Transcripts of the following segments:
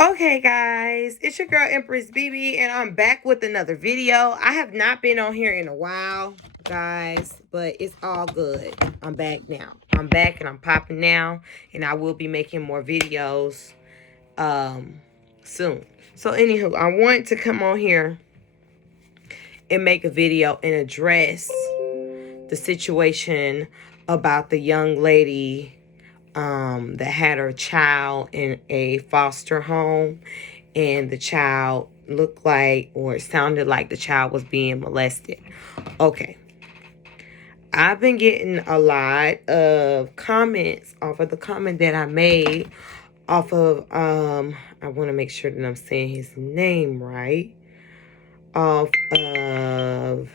Okay, guys, it's your girl Empress BB, and I'm back with another video. I have not been on here in a while, guys, but it's all good. I'm back now. I'm back and I'm popping now, and I will be making more videos soon. So, anywho, I want to come on here and make a video and address the situation about the young lady that had her child in a foster home, and the child looked like, or it sounded like the child was being molested. Okay. I've been getting a lot of comments off of the comment that I made off of, I want to make sure that I'm saying his name right. Off of,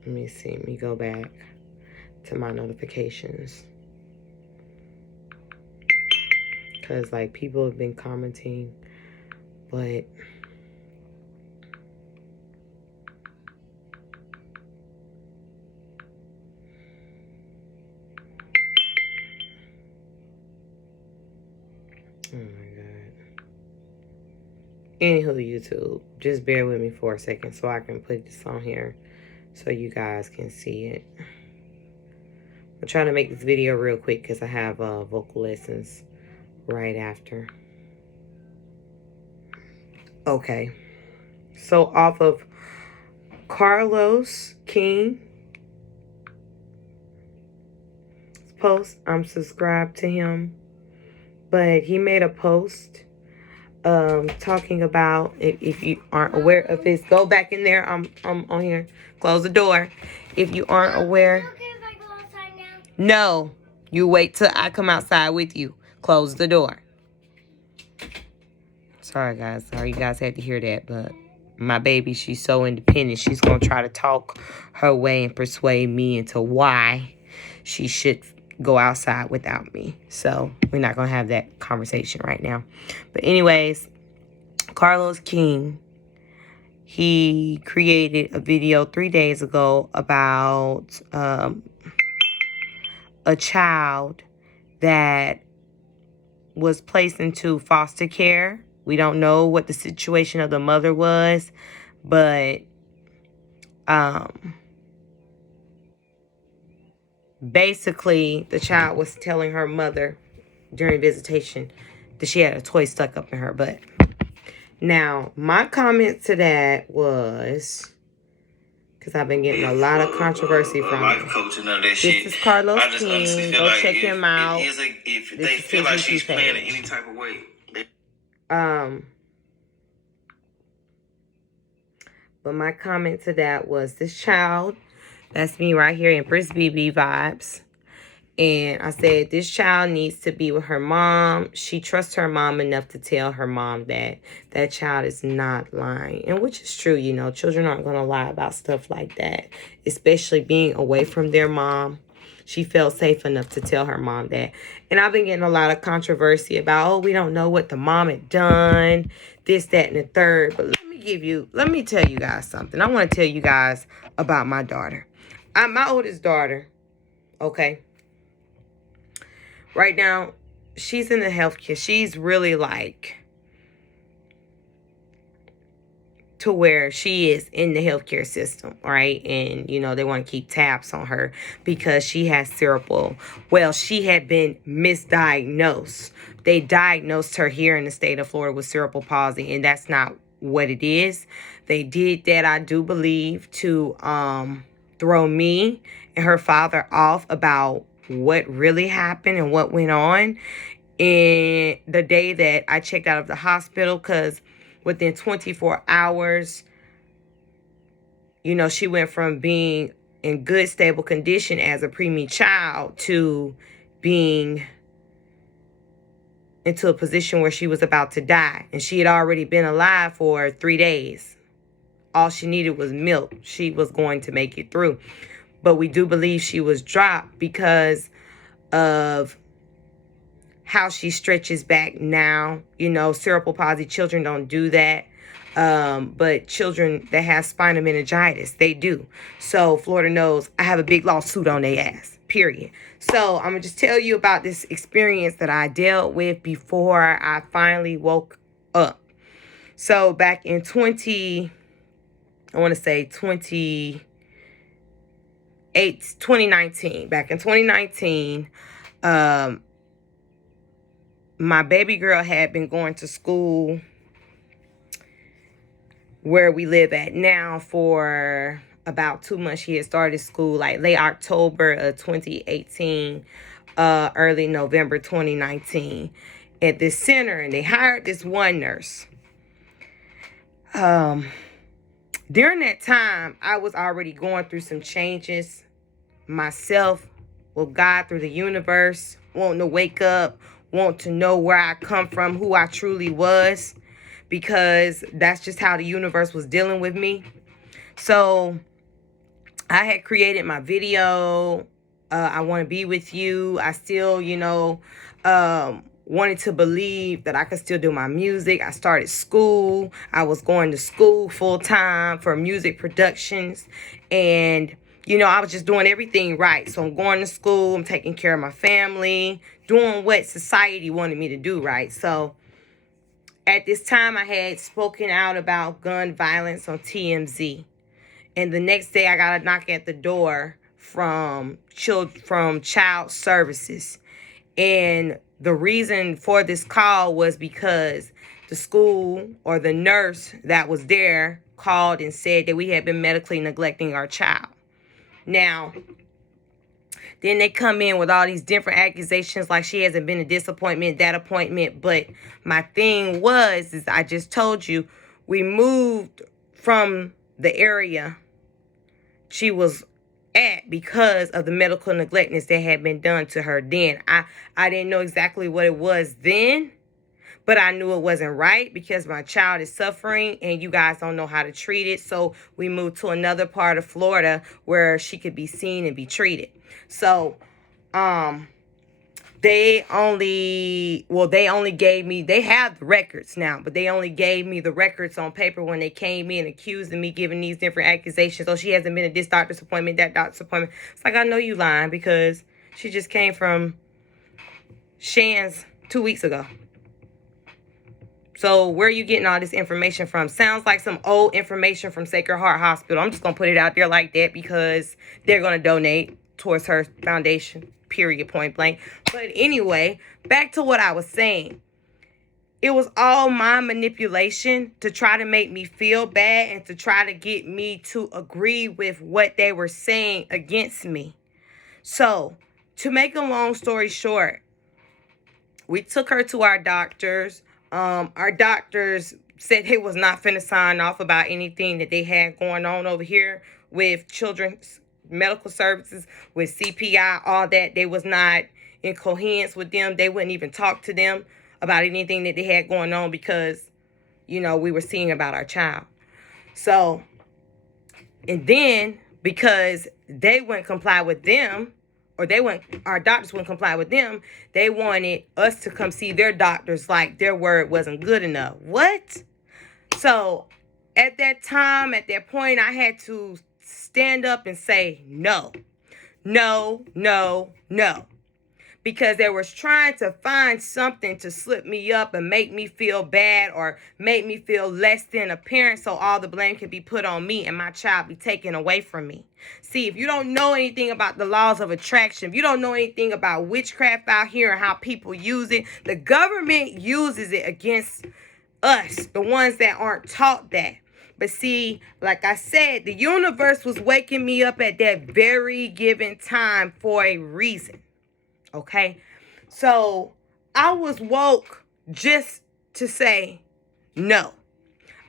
let me see, let me go back to my notifications. Because, like, people have been commenting, but oh my God. Anywho, YouTube, just bear with me for a second so I can put this on here so you guys can see it. I'm trying to make this video real quick because I have vocal lessons right after. Okay. So off of Carlos King post, I'm subscribed to him, but he made a post talking about, if you aren't aware of this, go back in there. I'm on here. Close the door. If you aren't aware. No, you wait till I come outside with you. Close the door. Sorry, guys. Sorry you guys had to hear that, but my baby, she's so independent. She's going to try to talk her way and persuade me into why she should go outside without me. So we're not going to have that conversation right now. But anyways, Carlos King, he created a video 3 days ago about a child that was placed into foster care. We don't know what the situation of the mother was, but basically the child was telling her mother during visitation that she had a toy stuck up in her butt. Now, my comment to that was, because I've been getting a lot of controversy from it. This is Carlos King. Go check him out. If they feel like she's playing in any type of way. But my comment to that was, this child, that's me right here, Empress BB vibes. And I said, this child needs to be with her mom. She trusts her mom enough to tell her mom that that child is not lying. And which is true, you know. Children aren't going to lie about stuff like that. Especially being away from their mom. She felt safe enough to tell her mom that. And I've been getting a lot of controversy about, oh, we don't know what the mom had done. This, that, and the third. But let me tell you guys something. I want to tell you guys about my daughter. My oldest daughter, okay? Right now, she's in the healthcare. She's really like to where she is in the healthcare system, right? And, you know, they want to keep tabs on her because she has cerebral. Well, she had been misdiagnosed. They diagnosed her here in the state of Florida with cerebral palsy, and that's not what it is. They did that, I do believe, to throw me and her father off about what really happened and what went on. And the day that I checked out of the hospital, because within 24 hours, you know, she went from being in good, stable condition as a preemie child to being into a position where she was about to die. And she had already been alive for 3 days. All she needed was milk. She was going to make it through. But we do believe she was dropped because of how she stretches back now. You know, cerebral palsy children don't do that. But children that have spinal meningitis, they do. So Florida knows I have a big lawsuit on their ass period. So I'm gonna just tell you about this experience that I dealt with before I finally woke up. So back in 2019, back in 2019, my baby girl had been going to school where we live at now for about 2 months. She had started school like late October of 2018, early November 2019 at this center, and they hired this one nurse. During that time, I was already going through some changes myself with God, through the universe, wanting to wake up, want to know where I come from, who I truly was, because that's just how the universe was dealing with me. So I had created my video, I Want to Be With You. I still, wanted to believe that I could still do my music. I started school. I was going to school full time for music productions. And, I was just doing everything right. So I'm going to school. I'm taking care of my family, doing what society wanted me to do, right? So at this time, I had spoken out about gun violence on TMZ. And the next day, I got a knock at the door from child services. And the reason for this call was because the school or the nurse that was there called and said that we had been medically neglecting our child. Now, then they come in with all these different accusations like she hasn't been a disappointment, that appointment. But my thing is I just told you, we moved from the area she was at because of the medical neglectness that had been done to her then. I didn't know exactly what it was then, but I knew it wasn't right because my child is suffering and you guys don't know how to treat it. So we moved to another part of Florida where she could be seen and be treated. So they only gave me, they have the records now, but they only gave me the records on paper when they came in accusing me, giving these different accusations. So she hasn't been at this doctor's appointment, that doctor's appointment. It's like, I know you lying because she just came from Shands 2 weeks ago. So where are you getting all this information from? Sounds like some old information from Sacred Heart Hospital. I'm just going to put it out there like that because they're going to donate towards her foundation, period, point blank. But anyway, back to what I was saying. It was all my manipulation to try to make me feel bad and to try to get me to agree with what they were saying against me. So, to make a long story short, we took her to our doctors. Our doctors said they was not finna sign off about anything that they had going on over here with children's medical services, with CPI, all that. They was not in coherence with them. They wouldn't even talk to them about anything that they had going on because, we were seeing about our child. So, and then because they wouldn't comply with them, or our doctors wouldn't comply with them, they wanted us to come see their doctors like their word wasn't good enough. What? So at that time, at that point, I had to stand up and say no, no, no, no. Because they was trying to find something to slip me up and make me feel bad or make me feel less than a parent so all the blame can be put on me and my child be taken away from me. See, if you don't know anything about the laws of attraction, if you don't know anything about witchcraft out here and how people use it, the government uses it against us, the ones that aren't taught that. But see, like I said, the universe was waking me up at that very given time for a reason. Okay, so I was woke just to say, no,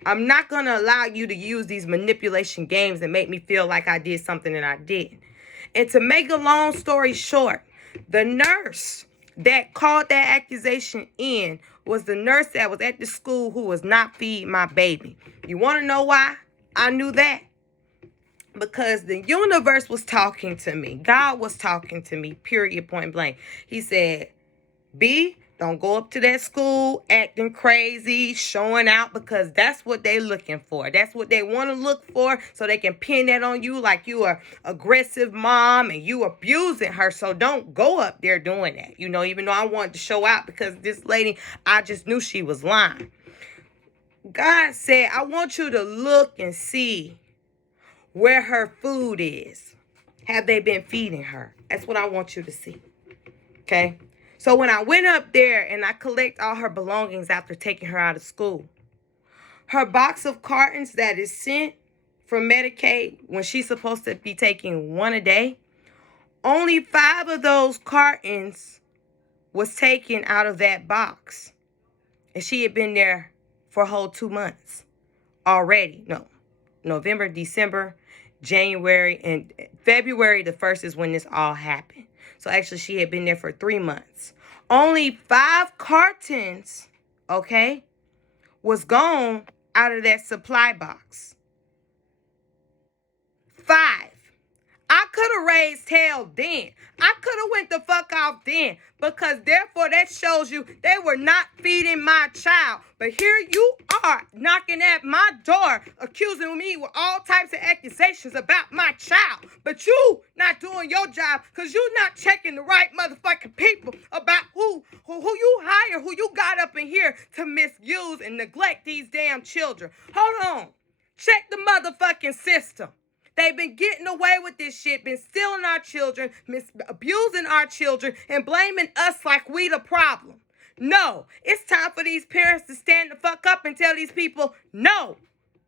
I'm not going to allow you to use these manipulation games and make me feel like I did something that I didn't. And to make a long story short, the nurse that called that accusation in was the nurse that was at the school who was not feeding my baby. You want to know why I knew that? Because the universe was talking to me. God was talking to me, period, point blank. He said, B, Don't go up to that school acting crazy, showing out, because that's what they're looking for. That's what they want to look for, so they can pin that on you like you are aggressive mom and you abusing her. So don't go up there doing that. You know, even though I wanted to show out because this lady, I just knew she was lying. God said, I want you to look and see where her food is. Have they been feeding her? That's what I want you to see. Okay? So when I went up there and I collect all her belongings after taking her out of school, her box of cartons that is sent from Medicaid when she's supposed to be taking one a day, only 5 of those cartons was taken out of that box. And she had been there for a whole 2 months already. No, November, December, January, and February the 1st is when this all happened. So actually she had been there for 3 months. Only 5 cartons, okay, was gone out of that supply box. 5. I could have raised hell then. I could have went the fuck off then, because therefore that shows you they were not feeding my child. But here you are knocking at my door, accusing me with all types of accusations about my child. But you not doing your job because you not checking the right motherfucking people about who you hire, who you got up in here to misuse and neglect these damn children. Hold on. Check the motherfucking system. They've been getting away with this shit, been stealing our children, abusing our children, and blaming us like we the problem. No, it's time for these parents to stand the fuck up and tell these people, no,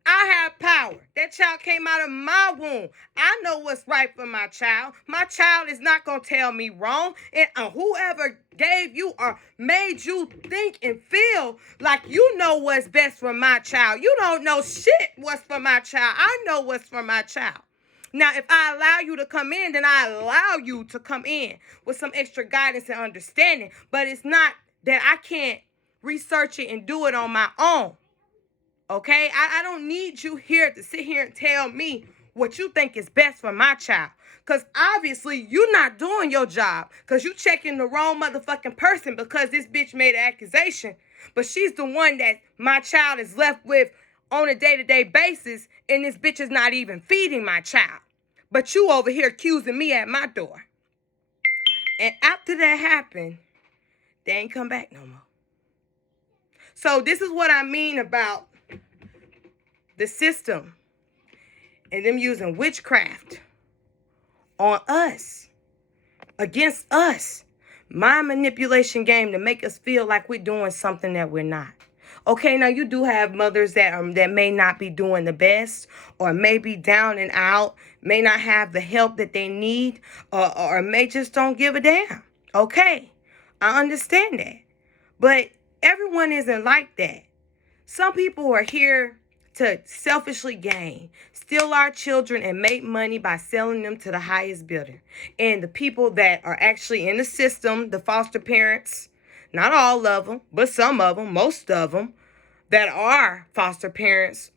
I have power. That child came out of my womb. I know what's right for my child. My child is not going to tell me wrong. And whoever gave you or made you think and feel like you know what's best for my child, you don't know shit what's for my child. I know what's for my child. Now, if I allow you to come in, then I allow you to come in with some extra guidance and understanding. But it's not that I can't research it and do it on my own. Okay? I don't need you here to sit here and tell me what you think is best for my child. Because obviously you're not doing your job. Because you checking the wrong motherfucking person because this bitch made an accusation. But she's the one that my child is left with on a day-to-day basis. And this bitch is not even feeding my child. But you over here accusing me at my door. And after that happened, they ain't come back no more. So this is what I mean about the system and them using witchcraft on us, against us. Mind manipulation game to make us feel like we're doing something that we're not. Okay, now you do have mothers that may not be doing the best, or may be down and out, may not have the help that they need, or may just don't give a damn. Okay, I understand that. But everyone isn't like that. Some people are here to selfishly gain, steal our children, and make money by selling them to the highest bidder. And the people that are actually in the system, the foster parents, not all of them, but some of them, most of them, that are foster parents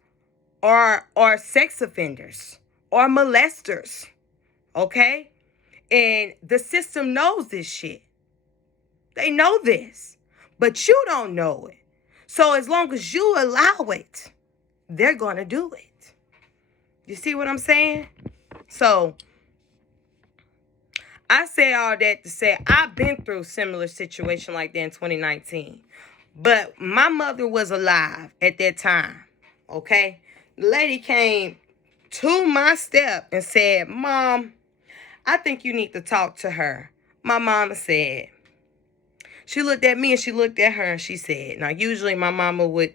are sex offenders or molesters. Okay? And the system knows this shit. They know this. But you don't know it. So as long as you allow it, they're going to do it. You see what I'm saying? So I say all that to say I've been through a similar situation like that in 2019. But my mother was alive at that time. Okay? The lady came to my step and said, Mom, I think you need to talk to her. My mama said. She looked at me and she looked at her and she said, now usually my mama would,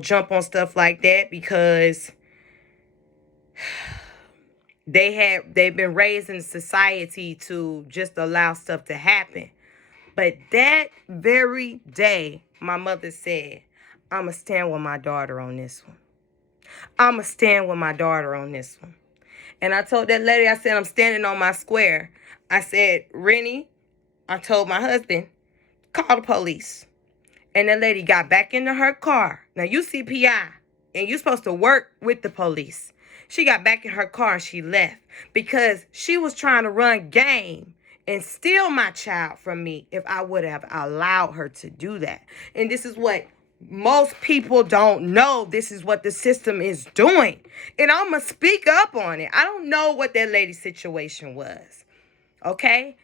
jump on stuff like that because they've been raised in society to just allow stuff to happen. But that very day, my mother said, I'ma stand with my daughter on this one. I'ma stand with my daughter on this one. And I told that lady, I said, I'm standing on my square. I said, Rennie, I told my husband, call the police. And that lady got back into her car. Now, you CPI, and you're supposed to work with the police. She got back in her car and she left because she was trying to run game and steal my child from me if I would have allowed her to do that. And this is what most people don't know. This is what the system is doing. And I'm going to speak up on it. I don't know what that lady's situation was. Okay?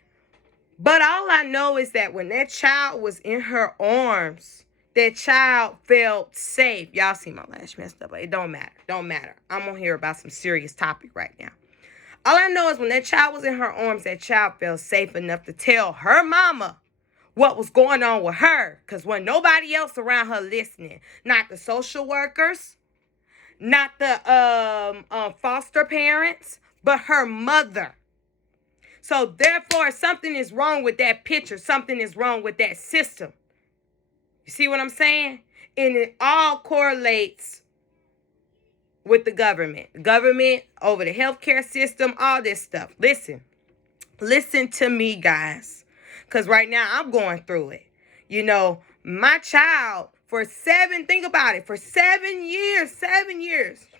But all I know is that when that child was in her arms, that child felt safe. Y'all see my lash messed up, but it don't matter. Don't matter. I'm going to hear about some serious topic right now. All I know is when that child was in her arms, that child felt safe enough to tell her mama what was going on with her. Because when nobody else around her listening, not the social workers, not the foster parents, but her mother. So therefore, something is wrong with that picture. Something is wrong with that system. You see what I'm saying? And it all correlates with the government. The government over the healthcare system, all this stuff. Listen to me, guys. Because right now I'm going through it. You know, my child think about it, for 7 years,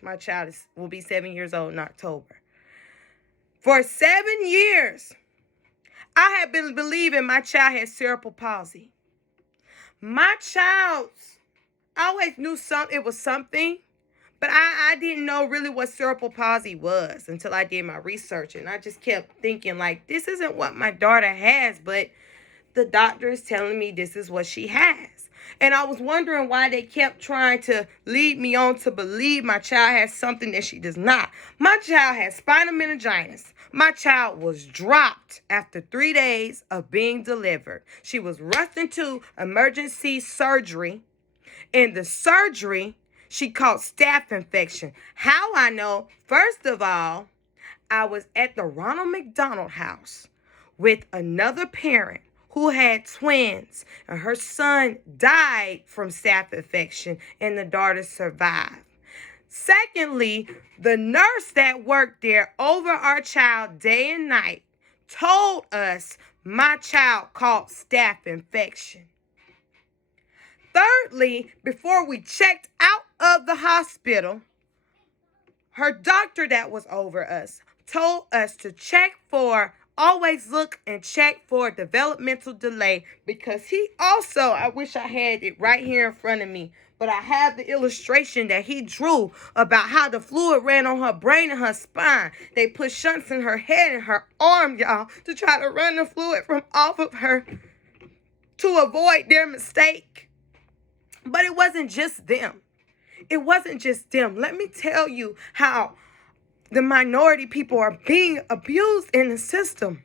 my child will be 7 years old in October. For 7 years, I have been believing my child had cerebral palsy. My child's, I always knew it was something, but I didn't know really what cerebral palsy was until I did my research. And I just kept thinking, like, this isn't what my daughter has, but the doctor is telling me this is what she has. And I was wondering why they kept trying to lead me on to believe my child has something that she does not. My child has spinal meningitis. My child was dropped after 3 days of being delivered. She was rushed into emergency surgery. In the surgery, she caught staph infection. How I know? First of all, I was at the Ronald McDonald House with another parent who had twins, and her son died from staph infection, and the daughter survived. Secondly, the nurse that worked there over our child day and night told us my child caught staph infection. Thirdly, before we checked out of the hospital, her doctor that was over us told us to always look and check for developmental delay, because he also, I wish I had it right here in front of me, but I have the illustration that he drew about how the fluid ran on her brain and her spine. They put shunts in her head and her arm, y'all, to try to run the fluid from off of her to avoid their mistake. But it wasn't just them. Let me tell you how the minority people are being abused in the system.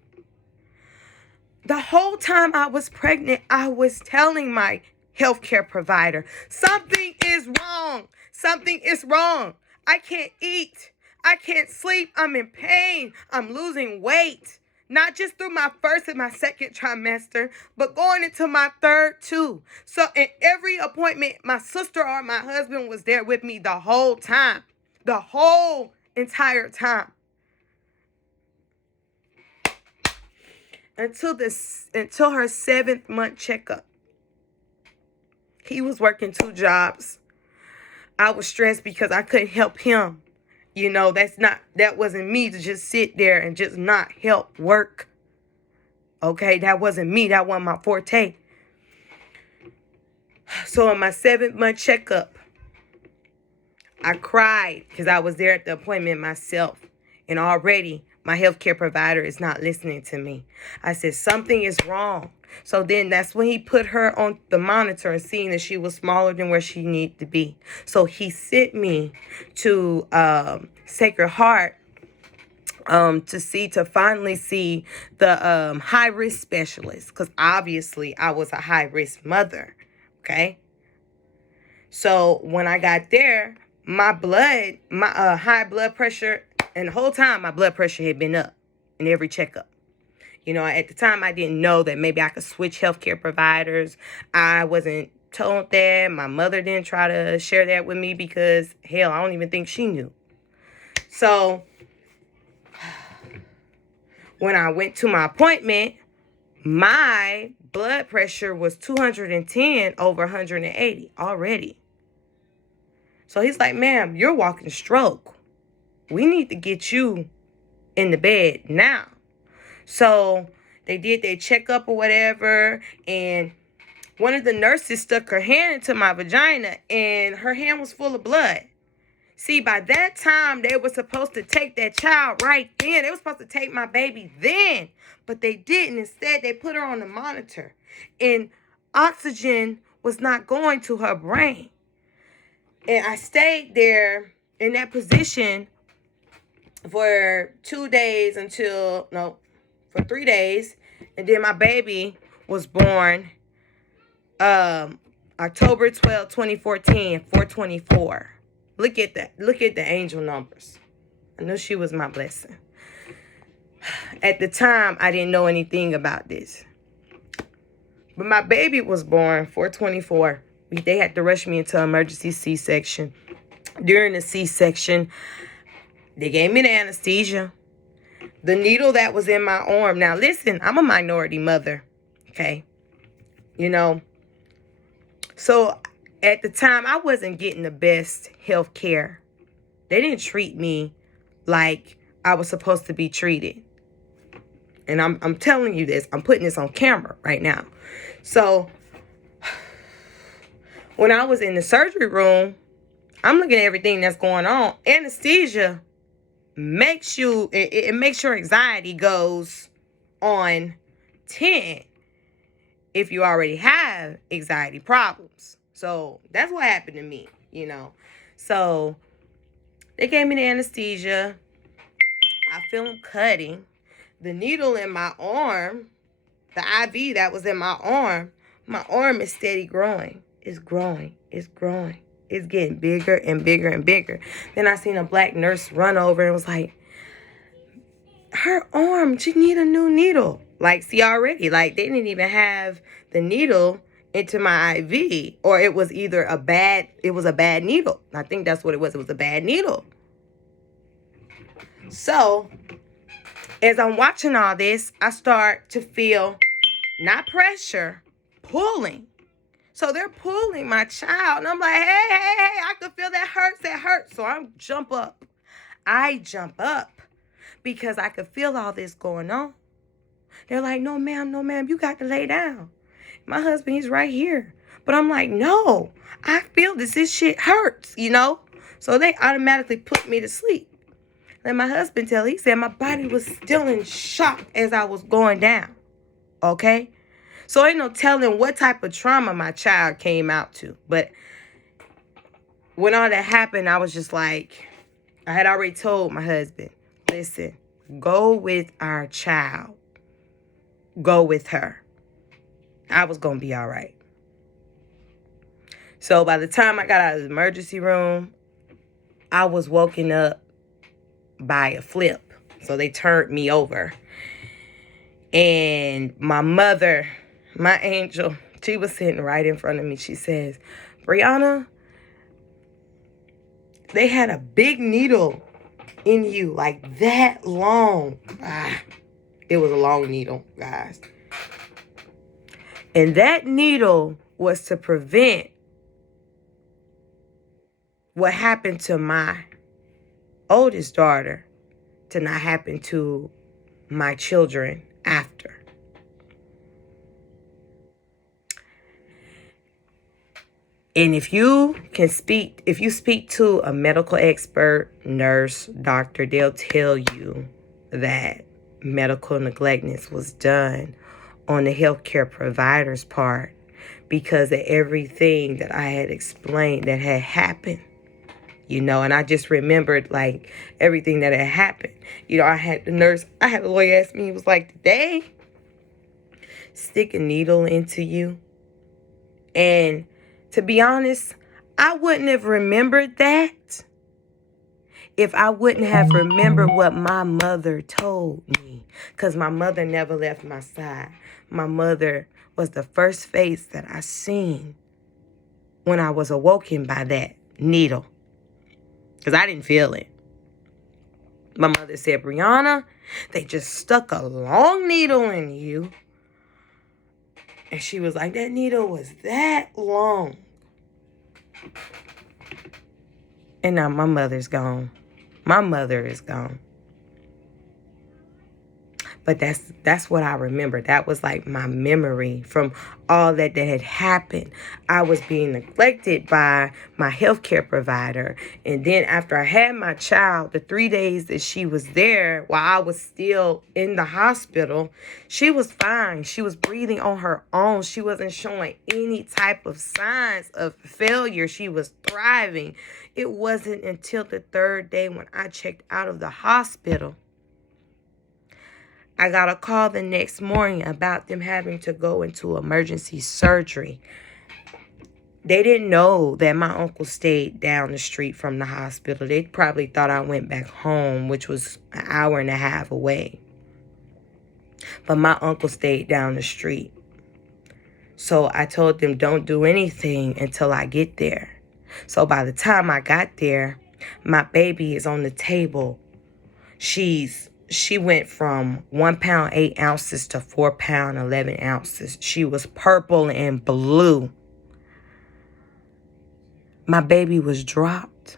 The whole time I was pregnant, I was telling my healthcare provider, something is wrong. Something is wrong. I can't eat. I can't sleep. I'm in pain. I'm losing weight. Not just through my first and my second trimester, but going into my third too. So in every appointment, my sister or my husband was there with me the whole time. The whole entire time. Until her 7th month checkup. He was working 2 jobs. I was stressed because I couldn't help him. You know, that wasn't me to just sit there and just not help work. Okay, that wasn't me. That wasn't my forte. So on my 7th month checkup, I cried because I was there at the appointment myself. And already my healthcare provider is not listening to me. I said, something is wrong. So then that's when he put her on the monitor and seeing that she was smaller than where she needed to be. So he sent me to Sacred Heart to finally see the high risk specialist, because obviously I was a high risk mother. Okay. So when I got there, my high blood pressure, and the whole time my blood pressure had been up in every checkup. You know, at the time, I didn't know that maybe I could switch healthcare providers. I wasn't told that. My mother didn't try to share that with me because, hell, I don't even think she knew. So when I went to my appointment, my blood pressure was 210 over 180 already. So he's like, ma'am, you're walking stroke. We need to get you in the bed now. So They did their checkup or whatever, and one of the nurses stuck her hand into my vagina, and her hand was full of blood. See, by that time, they were supposed to take that child right then. They were supposed to take my baby then, but they didn't. Instead, they put her on the monitor, and oxygen was not going to her brain. And I stayed there in that position for 2 days for 3 days. And then my baby was born October 12, 2014, 424. Look at that. Look at the angel numbers. I knew she was my blessing. At the time, I didn't know anything about this. But my baby was born 424. They had to rush me into emergency C-section. During the C-section, they gave me the anesthesia. The needle that was in my arm. Now, listen, I'm a minority mother. Okay? You know. So, at the time, I wasn't getting the best health care. They didn't treat me like I was supposed to be treated. And I'm telling you this. I'm putting this on camera right now. So, when I was in the surgery room, I'm looking at everything that's going on. Anesthesia makes you, it makes your anxiety goes on 10 if you already have anxiety problems. So that's what happened to me, you know. So they gave me the anesthesia. I feel them cutting. The needle in my arm, the IV that was in my arm is steady growing. It's growing. It's growing. It's getting bigger and bigger and bigger. Then I seen a black nurse run over and was like, her arm, she need a new needle. Like, see, already, like, they didn't even have the needle into my IV. Or it was either a bad needle. I think that's what it was. It was a bad needle. So, as I'm watching all this, I start to feel, not pressure, pulling. So they're pulling my child. And I'm like, hey, I can feel that hurts. So I jump up. Because I could feel all this going on. They're like, no, ma'am, you got to lay down. My husband, he's right here. But I'm like, no, I feel this shit hurts, you know? So they automatically put me to sleep. Let my husband tell, he said my body was still in shock as I was going down. Okay? So ain't no telling what type of trauma my child came out to. But when all that happened, I was just like, I had already told my husband, listen, go with our child. Go with her. I was going to be all right. So by the time I got out of the emergency room, I was woken up by a flip. So they turned me over. And my mother, my angel, she was sitting right in front of me. She says, Brianna, they had a big needle in you, like that long. It was a long needle, guys. And that needle was to prevent what happened to my oldest daughter to not happen to my children after. And if you speak to a medical expert, nurse, doctor, they'll tell you that medical neglectness was done on the healthcare provider's part because of everything that I had explained that had happened. You know, and I just remembered, like, everything that had happened. You know, I had a lawyer ask me, he was like, did they stick a needle into you? And to be honest, I wouldn't have remembered that if I wouldn't have remembered what my mother told me. Because my mother never left my side. My mother was the first face that I seen when I was awoken by that needle. Because I didn't feel it. My mother said, Brianna, they just stuck a long needle in you. And she was like, that needle was that long. And now my mother's gone. My mother is gone. But that's what I remember. That was like my memory from all that had happened. I was being neglected by my healthcare provider. And then after I had my child, the 3 days that she was there while I was still in the hospital, she was fine. She was breathing on her own. She wasn't showing any type of signs of failure. She was thriving. It wasn't until the 3rd day when I checked out of the hospital, I got a call the next morning about them having to go into emergency surgery. They didn't know that my uncle stayed down the street from the hospital. They probably thought I went back home, which was an hour and a half away. But my uncle stayed down the street. So I told them, don't do anything until I get there. So by the time I got there, my baby is on the table. She went from 1 pound 8 ounces to 4 pound 11 ounces. She was purple and blue. My baby was dropped.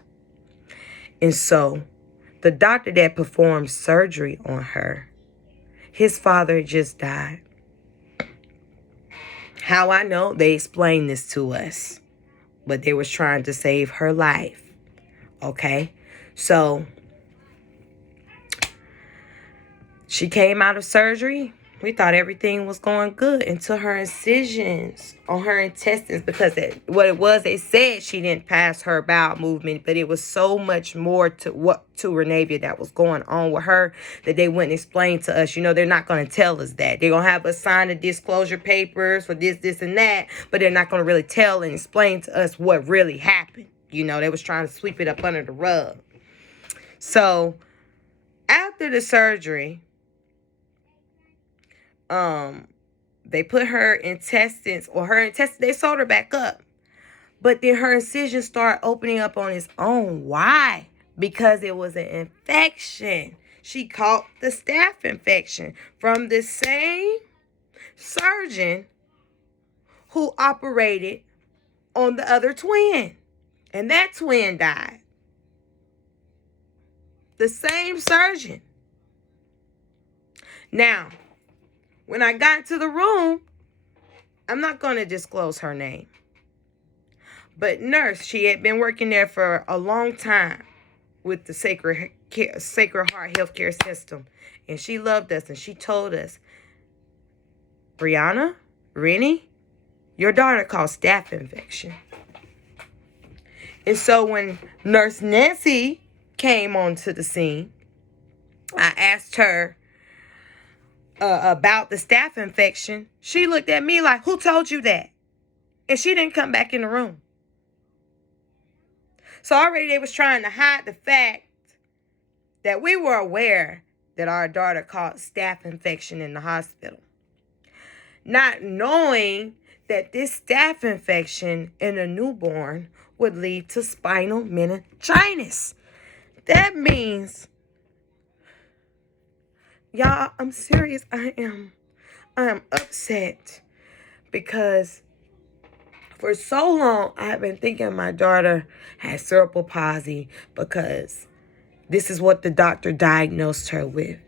And so the doctor that performed surgery on her, his father just died. How I know? They explained this to us. But they was trying to save her life. Okay? So she came out of surgery. We thought everything was going good until her incisions on her intestines, because what it was, they said she didn't pass her bowel movement, but it was so much more to Renavia that was going on with her that they wouldn't explain to us. You know, they're not going to tell us that. They're going to have us sign the disclosure papers for this, and that, but they're not going to really tell and explain to us what really happened. You know, they was trying to sweep it up under the rug. So after the surgery, they put her intestines, they sewed her back up. But then her incisions started opening up on its own. Why? Because it was an infection. She caught the staph infection from the same surgeon who operated on the other twin. And that twin died. The same surgeon. Now, when I got to the room, I'm not going to disclose her name. But nurse, she had been working there for a long time with the Sacred Heart Healthcare System. And she loved us, and she told us, Brianna, Rennie, your daughter caught staph infection. And so when Nurse Nancy came onto the scene, I asked her about the staph infection. She looked at me like, who told you that? And she didn't come back in the room. So already they was trying to hide the fact that we were aware that our daughter caught staph infection in the hospital. Not knowing that this staph infection in a newborn would lead to spinal meningitis. That means, y'all, I'm serious. I am upset because for so long I have been thinking my daughter had cerebral palsy because this is what the doctor diagnosed her with.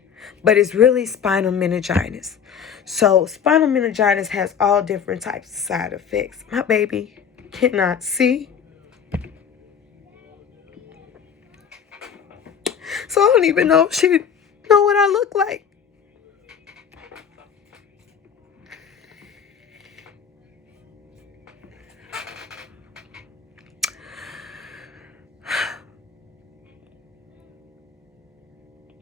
But it's really spinal meningitis. So spinal meningitis has all different types of side effects. My baby cannot see. So I don't even know if she know what I look like.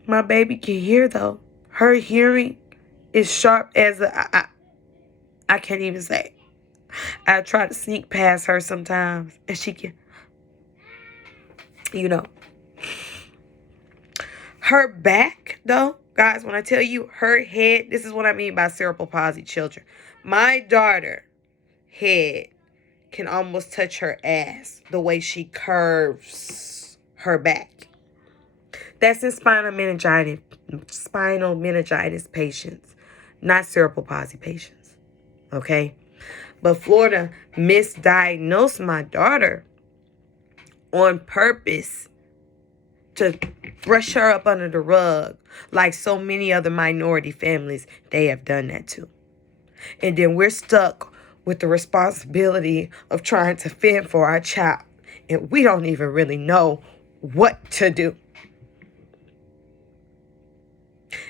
My baby can hear, though. Her hearing is sharp as I can't even say. I try to sneak past her sometimes, and she can, you know. Her back, though, guys, when I tell you her head, this is what I mean by cerebral palsy children. My daughter head can almost touch her ass the way she curves her back. That's in spinal meningitis patients, not cerebral palsy patients. Okay? But Florida misdiagnosed my daughter on purpose to brush her up under the rug like so many other minority families, they have done that too. And then we're stuck with the responsibility of trying to fend for our child. And we don't even really know what to do.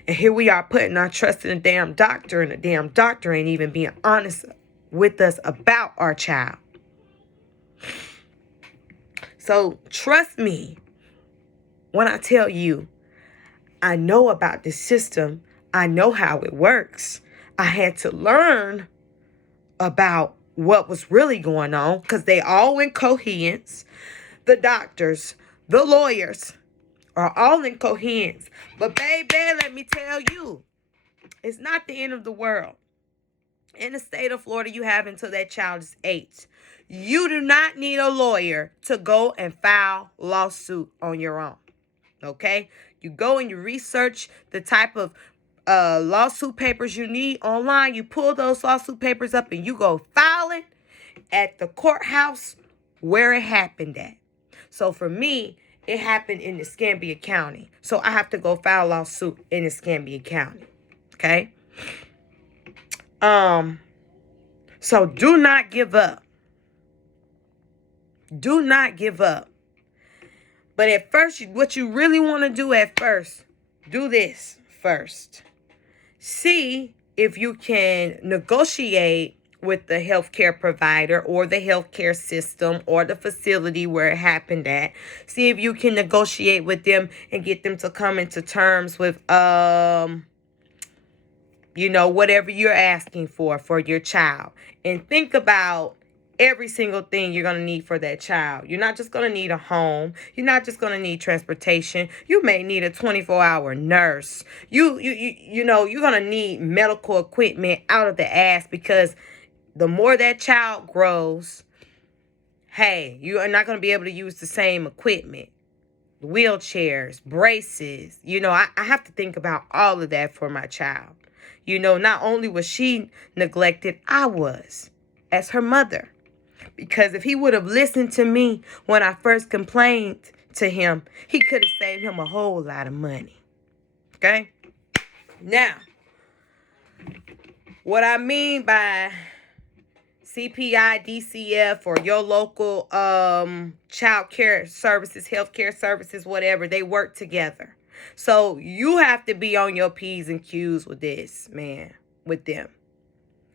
And here we are putting our trust in a damn doctor, and the damn doctor ain't even being honest with us about our child. So trust me when I tell you, I know about this system. I know how it works. I had to learn about what was really going on because they all in coherence. The doctors, the lawyers are all in coherence. But baby, let me tell you, it's not the end of the world. In the state of Florida, you have until that child is 8. You do not need a lawyer to go and file lawsuit on your own. Okay? You go and you research the type of lawsuit papers you need online. You pull those lawsuit papers up and you go file it at the courthouse where it happened at. So for me, it happened in Escambia County. So I have to go file a lawsuit in Escambia County. Okay? So do not give up. Do not give up. But at first, what you really want to do at first, do this first. See if you can negotiate with the healthcare provider or the healthcare system or the facility where it happened at. See if you can negotiate with them and get them to come into terms with, whatever you're asking for your child. And think about every single thing you're going to need for that child. You're not just going to need a home. You're not just going to need transportation. You may need a 24-hour nurse. You're going to need medical equipment out of the ass, because the more that child grows, hey, you are not going to be able to use the same equipment. Wheelchairs, braces. I have to think about all of that for my child. Not only was she neglected, I was as her mother. Because if he would have listened to me when I first complained to him, he could have saved him a whole lot of money. Okay? Now, what I mean by CPI, DCF, or your local child care services, healthcare services, whatever, they work together. So you have to be on your P's and Q's with this, man, with them.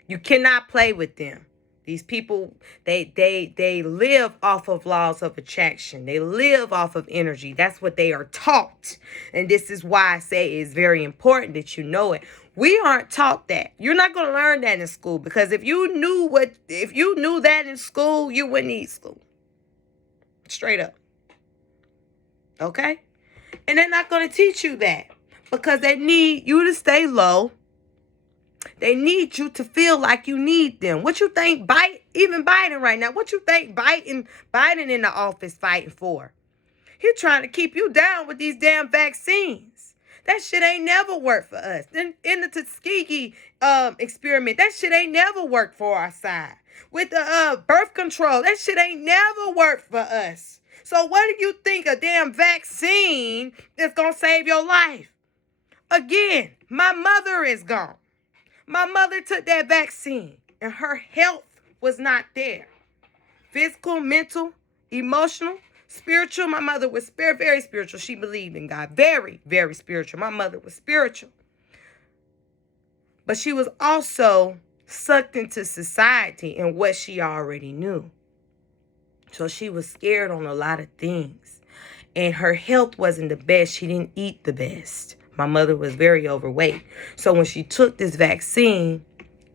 You cannot play with them. These people, they live off of laws of attraction. They live off of energy. That's what they are taught. And this is why I say it's very important that you know it. We aren't taught that. You're not going to learn that in school, because if you knew that in school, you wouldn't need school. Straight up. Okay? And they're not going to teach you that, because they need you to stay low. They need you to feel like you need them. What you think even Biden right now, what you think Biden in the office fighting for? He's trying to keep you down with these damn vaccines. That shit ain't never worked for us. Then in the Tuskegee experiment, that shit ain't never worked for our side. With the birth control, that shit ain't never worked for us. So what do you think, a damn vaccine is going to save your life? Again, my mother is gone. My mother took that vaccine and her health was not there. Physical, mental, emotional, spiritual. My mother was very spiritual. She believed in God. Very, very spiritual. My mother was spiritual. But she was also sucked into society and what she already knew. So she was scared on a lot of things. And her health wasn't the best. She didn't eat the best. My mother was very overweight. So when she took this vaccine,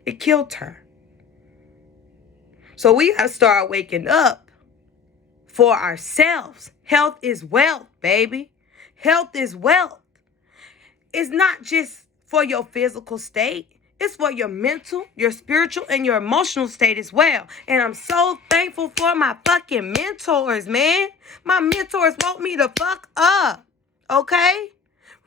it killed her. So we got to start waking up for ourselves. Health is wealth, baby. Health is wealth. It's not just for your physical state. It's for your mental, your spiritual, and your emotional state as well. And I'm so thankful for my fucking mentors, man. My mentors woke me the fuck up. Okay?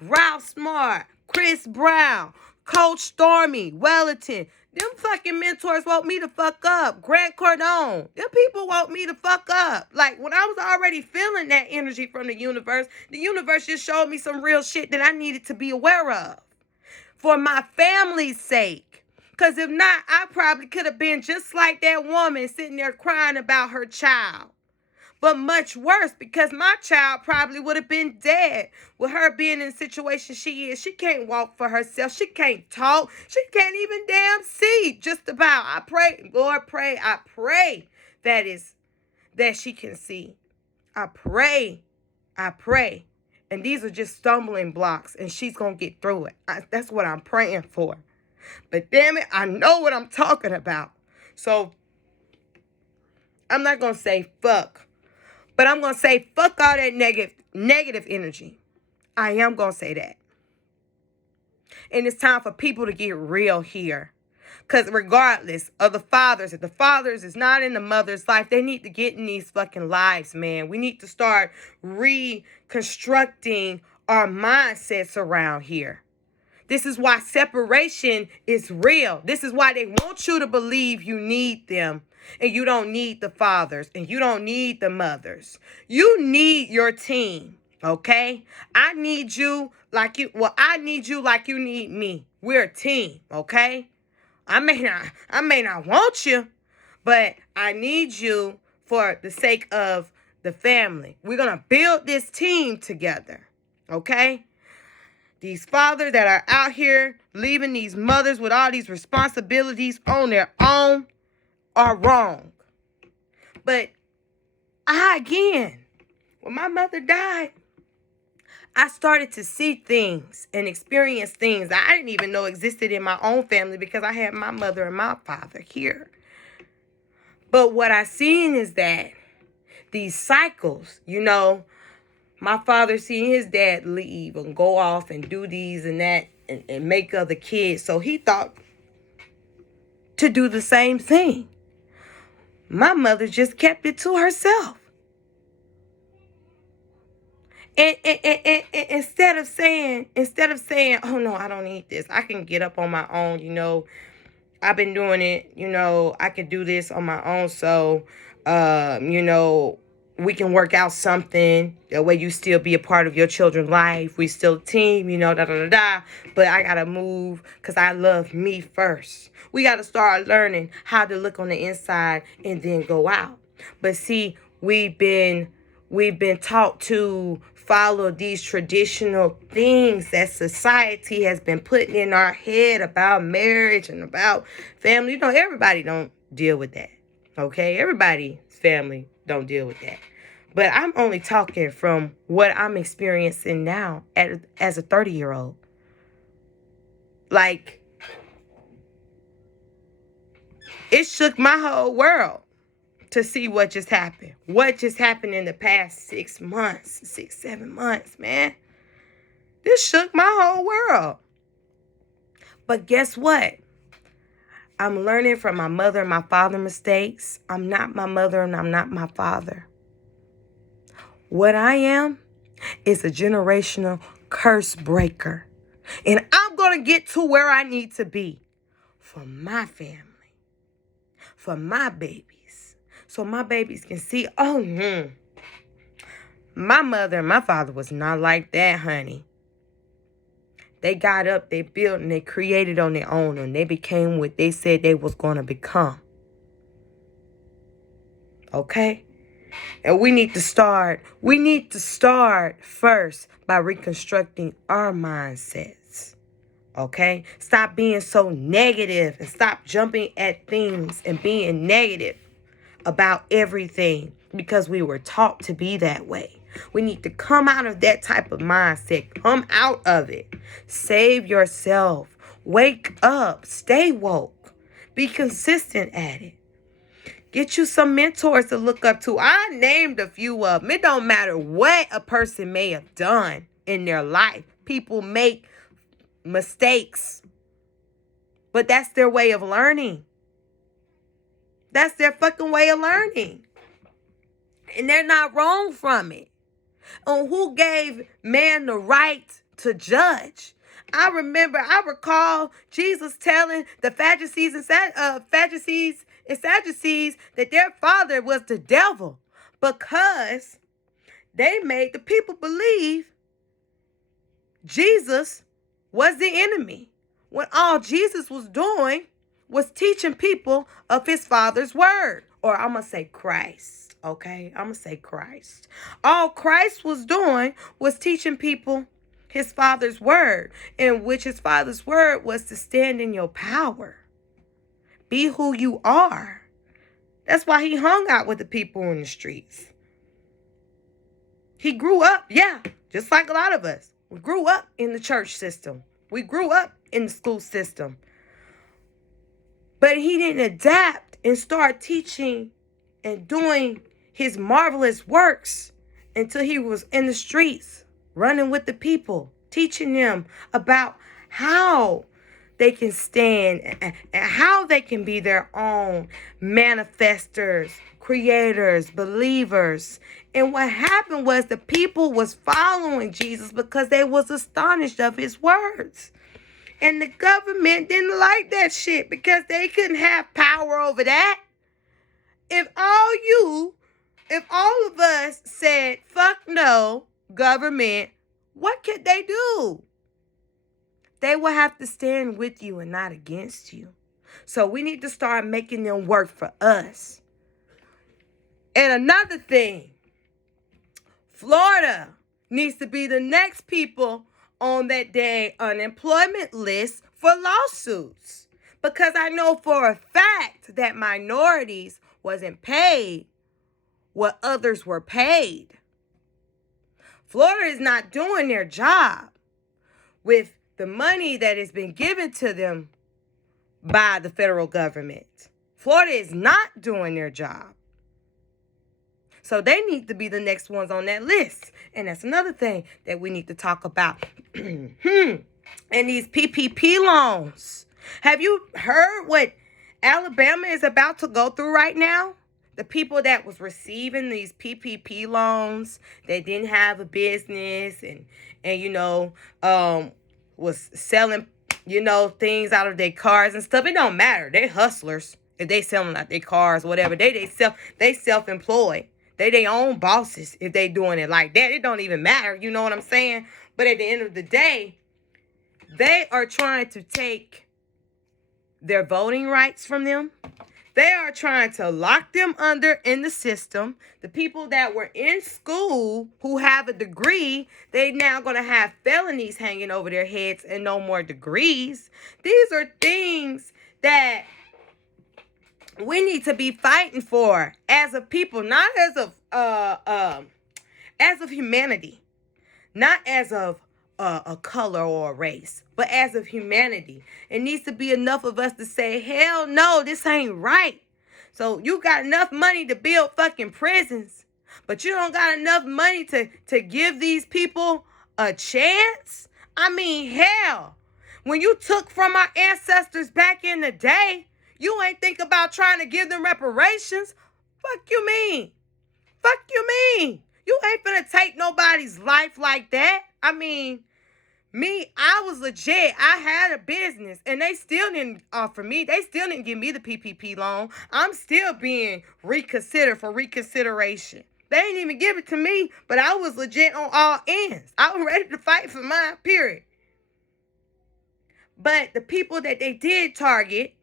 Ralph Smart, Chris Brown, Coach Stormy, Wellington. Them fucking mentors woke me to fuck up. Grant Cardone. Them people woke me to fuck up. Like, when I was already feeling that energy from the universe just showed me some real shit that I needed to be aware of for my family's sake. Because if not, I probably could have been just like that woman sitting there crying about her child. But much worse, because my child probably would have been dead with her being in the situation she is. She can't walk for herself. She can't talk. She can't even damn see. Just about. I pray, Lord, I pray that she can see. I pray. And these are just stumbling blocks, and she's going to get through it. That's what I'm praying for. But damn it, I know what I'm talking about. So I'm not going to say fuck. But I'm going to say, fuck all that negative energy. I am going to say that. And it's time for people to get real here. Because regardless of the fathers, if the fathers is not in the mother's life, they need to get in these fucking lives, man. We need to start reconstructing our mindsets around here. This is why separation is real. This is why they want you to believe you need them. And you don't need the fathers. And you don't need the mothers. You need your team. Okay? I need you like you need me. We're a team. Okay? I may not want you, but I need you for the sake of the family. We're going to build this team together. Okay? These fathers that are out here leaving these mothers with all these responsibilities on their own are wrong. But when my mother died, I started to see things and experience things I didn't even know existed in my own family because I had my mother and my father here. But what I seen is that these cycles, my father seeing his dad leave and go off and do these and that and make other kids. So he thought to do the same thing. My mother just kept it to herself. And instead of saying, oh no, I don't need this. I can get up on my own, I've been doing it, I can do this on my own. So, we can work out something. That way you still be a part of your children's life. We still a team, But I got to move because I love me first. We got to start learning how to look on the inside and then go out. But see, we've been taught to follow these traditional things that society has been putting in our head about marriage and about family. Everybody don't deal with that. Okay? Everybody's family don't deal with that. But I'm only talking from what I'm experiencing now as a 30-year-old. Like, it shook my whole world to see what just happened. What just happened in the past 6 months, 7 months, man. This shook my whole world. But guess what? I'm learning from my mother and my father mistakes. I'm not my mother and I'm not my father. What I am is a generational curse breaker. And I'm going to get to where I need to be for my family, for my babies. So my babies can see, my mother and my father was not like that, honey. They got up, they built, and they created on their own, and they became what they said they was going to become. Okay? And we need to start first by reconstructing our mindsets. Okay? Stop being so negative and stop jumping at things and being negative about everything because we were taught to be that way. We need to come out of that type of mindset. Come out of it. Save yourself. Wake up. Stay woke. Be consistent at it. Get you some mentors to look up to. I named a few of them. It don't matter what a person may have done in their life. People make mistakes. But that's their way of learning. That's their fucking way of learning. And they're not wrong from it. And who gave man the right to judge? I recall Jesus telling the Pharisees and Sadducees that their father was the devil because they made the people believe Jesus was the enemy, when all Jesus was doing was teaching people of his Father's word. Or I'm going to say Christ, okay? I'm going to say Christ. All Christ was doing was teaching people his Father's word, in which his Father's word was to stand in your power. Be who you are. That's why he hung out with the people in the streets. He grew up, yeah, just like a lot of us. We grew up in the church system. We grew up in the school system. But he didn't adapt and start teaching and doing his marvelous works until he was in the streets, running with the people, teaching them about how they can stand and how they can be their own manifestors, creators, believers. And what happened was the people was following Jesus because they was astonished of his words. And the government didn't like that shit because they couldn't have power over that. If all of us said, fuck no, government, what could they do? They will have to stand with you and not against you. So we need to start making them work for us. And another thing, Florida needs to be the next people on that day unemployment list for lawsuits. Because I know for a fact that minorities wasn't paid what others were paid. Florida is not doing their job with the money that has been given to them by the federal government. Florida is not doing their job. So they need to be the next ones on that list. And that's another thing that we need to talk about. And these PPP loans. Have you heard what Alabama is about to go through right now? The people that was receiving these PPP loans, they didn't have a business and was selling, things out of their cars and stuff. It don't matter. They hustlers. If they selling out their cars, whatever, they self-employed. They their own bosses if they doing it like that. It don't even matter. You know what I'm saying? But at the end of the day, they are trying to take their voting rights from them. They are trying to lock them under in the system. The people that were in school who have a degree, they now going to have felonies hanging over their heads and no more degrees. These are things that we need to be fighting for as a people, not as of humanity, not as of a color or a race, but as of humanity. It needs to be enough of us to say, hell no, this ain't right. So you got enough money to build fucking prisons, but you don't got enough money to give these people a chance? I mean, hell, when you took from our ancestors back in the day, you ain't think about trying to give them reparations. Fuck you mean? Fuck you mean? You ain't finna take nobody's life like that. I mean, me, I was legit. I had a business and they still didn't offer me. They still didn't give me the PPP loan. I'm still being reconsidered for reconsideration. They didn't even give it to me, but I was legit on all ends. I was ready to fight for mine, period. But the people that they did target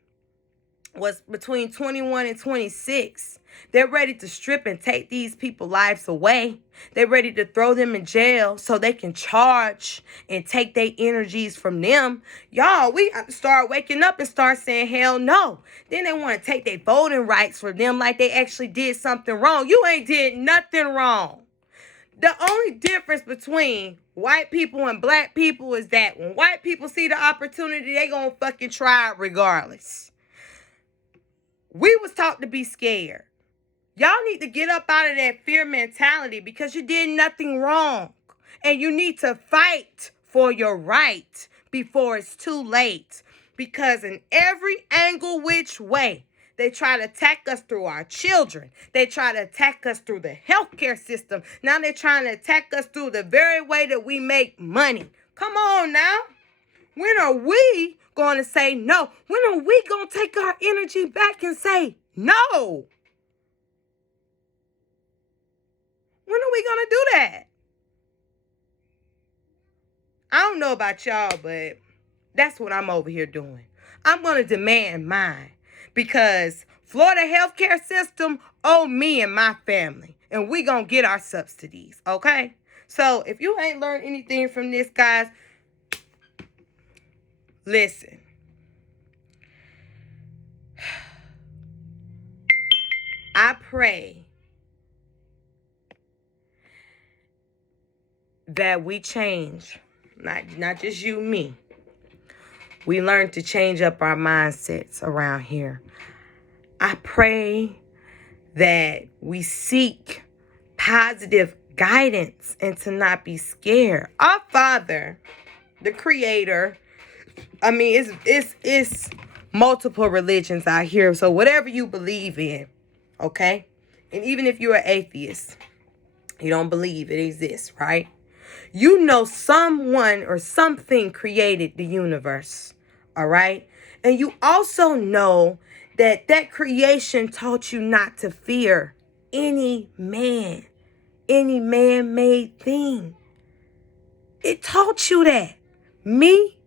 was between 21 and 26. They're ready to strip and take these people's lives away. They're ready to throw them in jail so they can charge and take their energies from them. Y'all, we have to start waking up and start saying, hell no. Then they want to take their voting rights from them like they actually did something wrong. You ain't did nothing wrong. The only difference between white people and black people is that when white people see the opportunity, they gonna fucking try it regardless. We was taught to be scared. Y'all need to get up out of that fear mentality because you did nothing wrong. And you need to fight for your right before it's too late. Because in every angle which way, they try to attack us through our children. They try to attack us through the healthcare system. Now they're trying to attack us through the very way that we make money. Come on now. When are we going to say no? When are we going to take our energy back and say no? When are we going to do that? I don't know about y'all, but that's what I'm over here doing. I'm going to demand mine because Florida healthcare system owe me and my family, and we going to get our subsidies, okay? So if you ain't learned anything from this, guys, listen. I pray that we change, not just you, me. We learn to change up our mindsets around here. I pray that we seek positive guidance and to not be scared. Our Father, the Creator. I mean, it's multiple religions out here. So whatever you believe in, okay? And even if you're an atheist, you don't believe it exists, right? You know someone or something created the universe, all right? And you also know that that creation taught you not to fear any man-made thing. It taught you that. Me,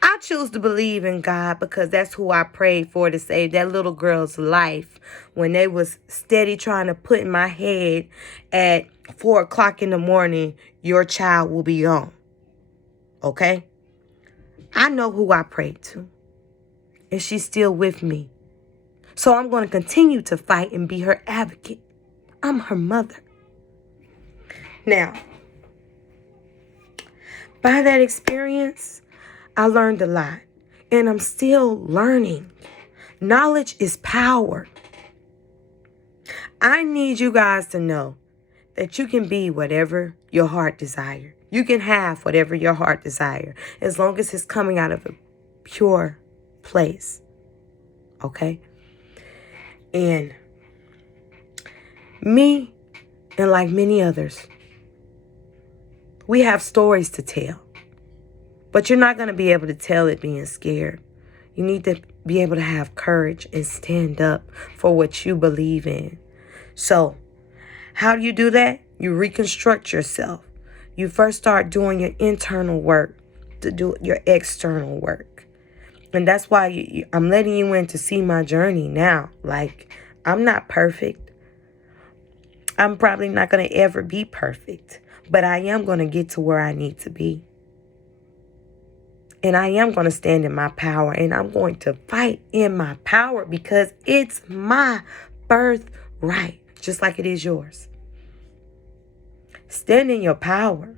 I choose to believe in God because that's who I prayed for to save that little girl's life when they was steady trying to put in my head at 4 o'clock in the morning, your child will be on. Okay? I know who I prayed to. And she's still with me. So I'm going to continue to fight and be her advocate. I'm her mother. Now, by that experience, I learned a lot. And I'm still learning. Knowledge is power. I need you guys to know that you can be whatever your heart desires. You can have whatever your heart desires as long as it's coming out of a pure place. Okay? And me, and like many others, we have stories to tell. But you're not going to be able to tell it being scared. You need to be able to have courage and stand up for what you believe in. So, how do you do that? You reconstruct yourself. You first start doing your internal work to do your external work. And that's why I'm letting you in to see my journey now. Like, I'm not perfect. I'm probably not going to ever be perfect. But I am going to get to where I need to be. And I am going to stand in my power. And I'm going to fight in my power because it's my birthright. Just like it is yours. Stand in your power.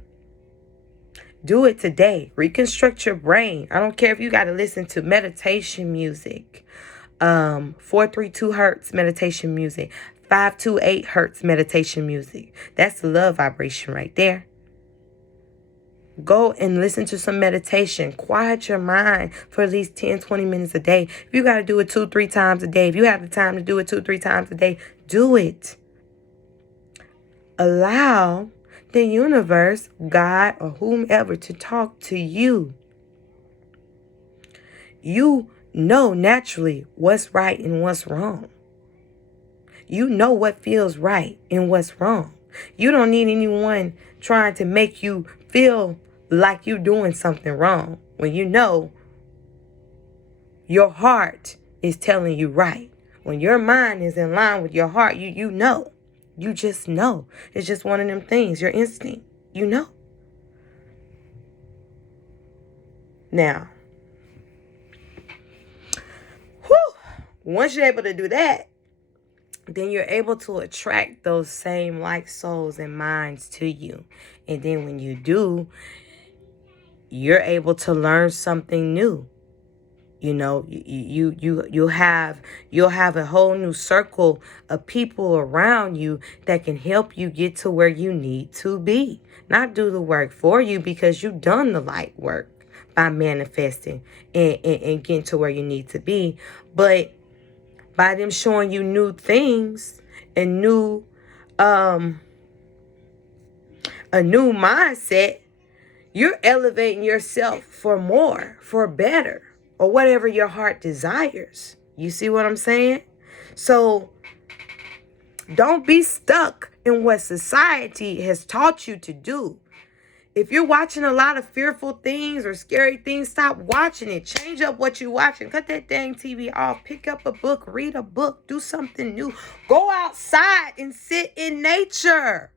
Do it today. Reconstruct your brain. I don't care if you got to listen to meditation music. 432 hertz meditation music. 528 hertz meditation music. That's the love vibration right there. Go and listen to some meditation. Quiet your mind for at least 10, 20 minutes a day. If you got to do it 2-3 times a day, if you have the time to do it 2-3 times a day, do it. Allow the universe, God, or whomever to talk to you. You know naturally what's right and what's wrong. You know what feels right and what's wrong. You don't need anyone trying to make you feel like you're doing something wrong when you know your heart is telling you right. When your mind is in line with your heart, you know. You just know. It's just one of them things, your instinct. You know. Now, once you're able to do that, then you're able to attract those same like souls and minds to you. And then when you do, you're able to learn something new. You know, you'll have a whole new circle of people around you that can help you get to where you need to be. Not do the work for you because you've done the light work by manifesting and getting to where you need to be. But by them showing you new things and a new mindset, You're elevating yourself for more, for better, or whatever your heart desires. You see what I'm saying? So don't be stuck in what society has taught you to do. If you're watching a lot of fearful things or scary things, stop watching it. Change up what you're watching. Cut that dang TV off. Pick up a book. Read a book. Do something new. Go outside and sit in nature.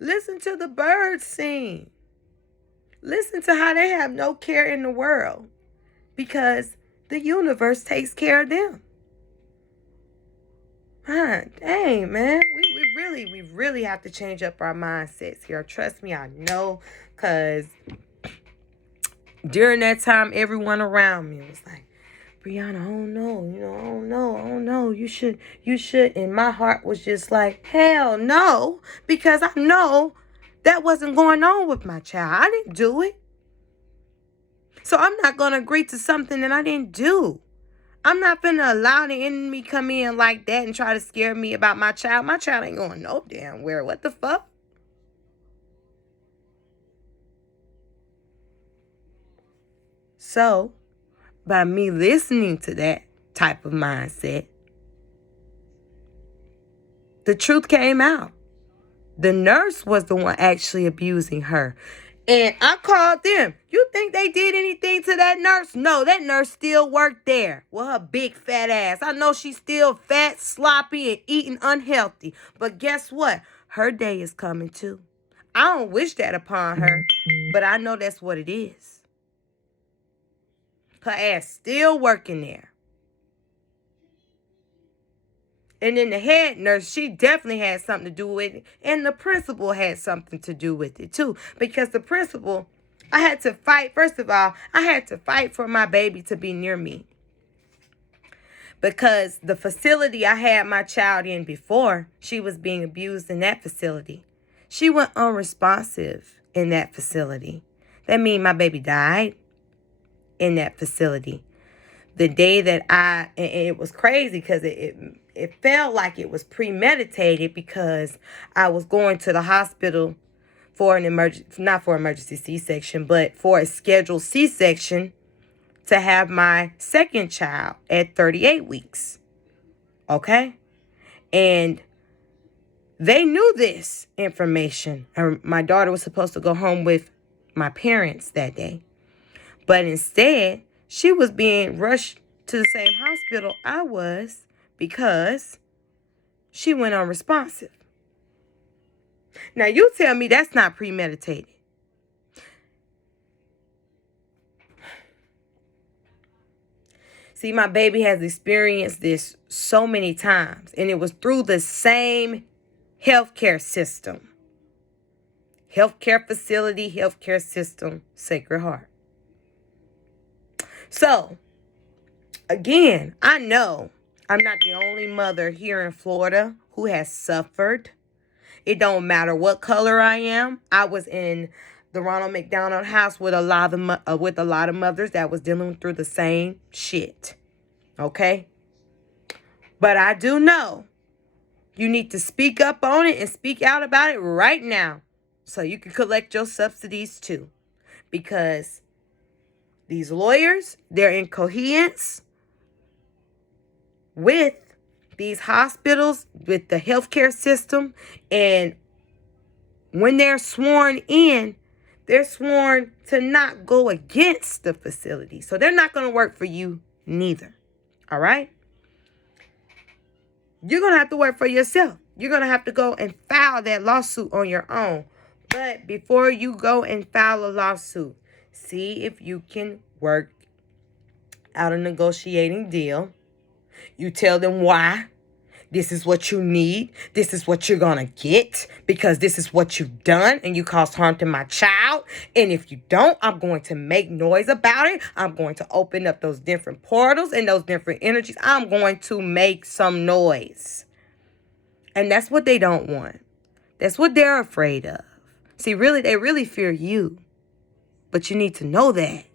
Listen to the birds sing. Listen to how they have no care in the world because the universe takes care of them. Dang, man. We really have to change up our mindsets here. Trust me, I know. Because during that time, everyone around me was like, Brianna, I don't know. I don't know. You should. And my heart was just like, hell no. Because I know that wasn't going on with my child. I didn't do it. So I'm not going to agree to something that I didn't do. I'm not finna allow the enemy come in like that and try to scare me about my child. My child ain't going no damn where. What the fuck? So, by me listening to that type of mindset, the truth came out. The nurse was the one actually abusing her. And I called them. You think they did anything to that nurse? No, that nurse still worked there with her big fat ass. I know she's still fat, sloppy, and eating unhealthy. But guess what? Her day is coming too. I don't wish that upon her, but I know that's what it is. Her ass still working there. And then the head nurse, she definitely had something to do with it. And the principal had something to do with it too. Because the principal, I had to fight. First of all, I had to fight for my baby to be near me. Because the facility I had my child in before, she was being abused in that facility. She went unresponsive in that facility. That means my baby died in that facility. The day that and it was crazy because it felt like it was premeditated because I was going to the hospital for an emergency, not for emergency C-section, but for a scheduled C-section to have my second child at 38 weeks. Okay? And they knew this information. My daughter was supposed to go home with my parents that day. But instead, she was being rushed to the same hospital I was because she went unresponsive. Now, you tell me that's not premeditated. See, my baby has experienced this so many times, and it was through the same healthcare system. Healthcare facility, healthcare system, Sacred Heart. So, again, I know I'm not the only mother here in Florida who has suffered. It don't matter what color I am. I was in the Ronald McDonald House with a lot of mothers that was dealing through the same shit. Okay? But I do know you need to speak up on it and speak out about it right now so you can collect your subsidies too. Because these lawyers, they're in coherence with these hospitals, with the healthcare system. And when they're sworn in, they're sworn to not go against the facility. So they're not going to work for you neither. All right? You're going to have to work for yourself. You're going to have to go and file that lawsuit on your own. But before you go and file a lawsuit, see if you can work out a negotiating deal. You tell them why. This is what you need. This is what you're going to get because this is what you've done and you caused harm to my child. And if you don't, I'm going to make noise about it. I'm going to open up those different portals and those different energies. I'm going to make some noise. And that's what they don't want. That's what they're afraid of. See, really, they really fear you. But you need to know that.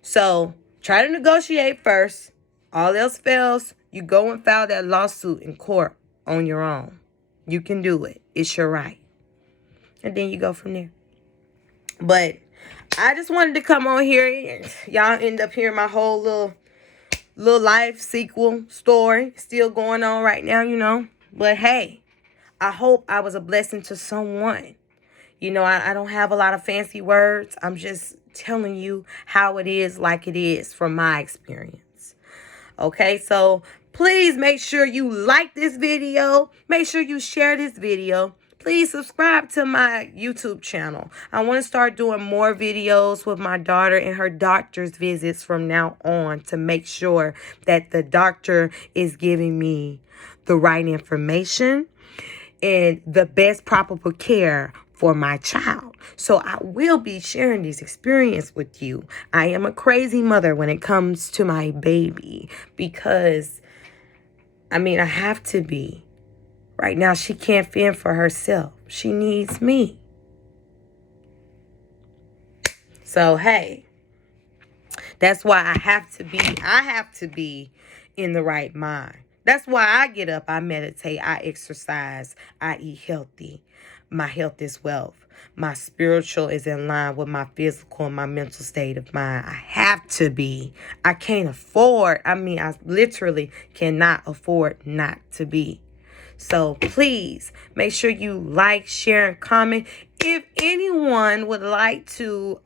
So try to negotiate first. All else fails, you go and file that lawsuit in court on your own. You can do it. It's your right. And then you go from there. But I just wanted to come on here and y'all end up hearing my whole little life sequel story still going on right now, you know. But hey, I hope I was a blessing to someone. You know, I don't have a lot of fancy words. I'm just telling you how it is, like it is from my experience. Okay, so please make sure you like this video. Make sure you share this video. Please subscribe to my YouTube channel. I want to start doing more videos with my daughter and her doctor's visits from now on to make sure that the doctor is giving me the right information and the best probable care for my child. So I will be sharing this experience with you. I am a crazy mother when it comes to my baby because, I mean, I have to be. Right now, she can't fend for herself. She needs me. So, hey, that's why I have to be in the right mind. That's why I get up, I meditate, I exercise, I eat healthy. My health is wealth. My spiritual is in line with my physical and my mental state of mind. I have to be. I can't afford. I mean, I literally cannot afford not to be. So please make sure you like, share, and comment. If anyone would like to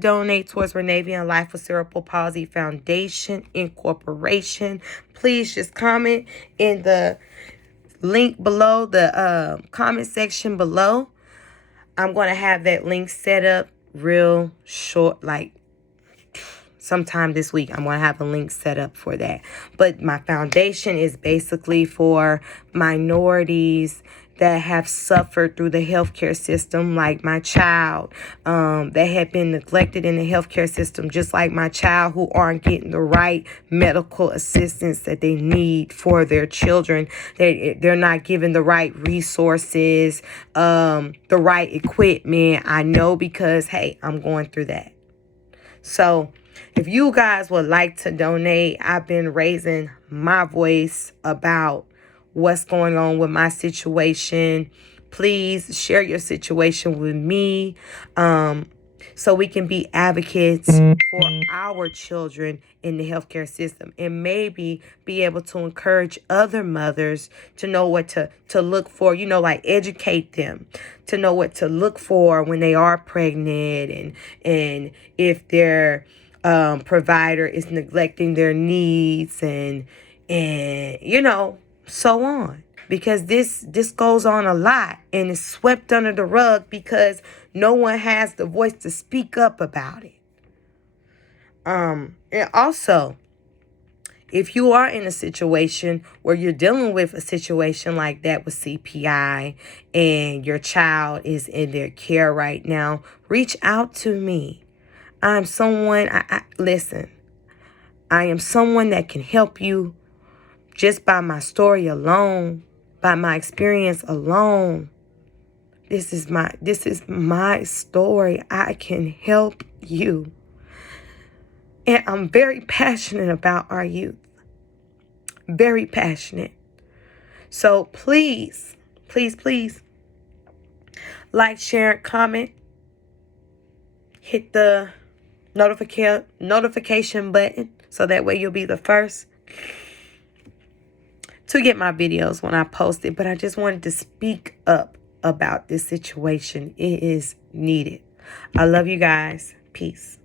donate towards Renavian Life with Cerebral Palsy Foundation Incorporation, please just comment in the link below, the comment section below. I'm going to have that link set up real short, like sometime this week. I'm going to have a link set up for that. But my foundation is basically for minorities that have suffered through the healthcare system, like my child, that have been neglected in the healthcare system, just like my child, who aren't getting the right medical assistance that they need for their children. They're not given the right resources, the right equipment. I know because, hey, I'm going through that. So if you guys would like to donate, I've been raising my voice about what's going on with my situation. Please share your situation with me, so we can be advocates for our children in the healthcare system, and maybe be able to encourage other mothers to know what to look for, you know, like educate them to know what to look for when they are pregnant, and if their provider is neglecting their needs, and you know, so on. Because this goes on a lot and is swept under the rug because no one has the voice to speak up about it. And also, if you are in a situation where you're dealing with a situation like that with CPI and your child is in their care right now, reach out to me. I'm someone, listen, I am someone that can help you just by my story alone, by my experience alone. This is my story. I can help you. And I'm very passionate about our youth. Very passionate. So please, please, please, like, share, and comment. Hit the notification button so that way you'll be the first to get my videos when I post it. But I just wanted to speak up about this situation. It is needed. I love you guys. Peace.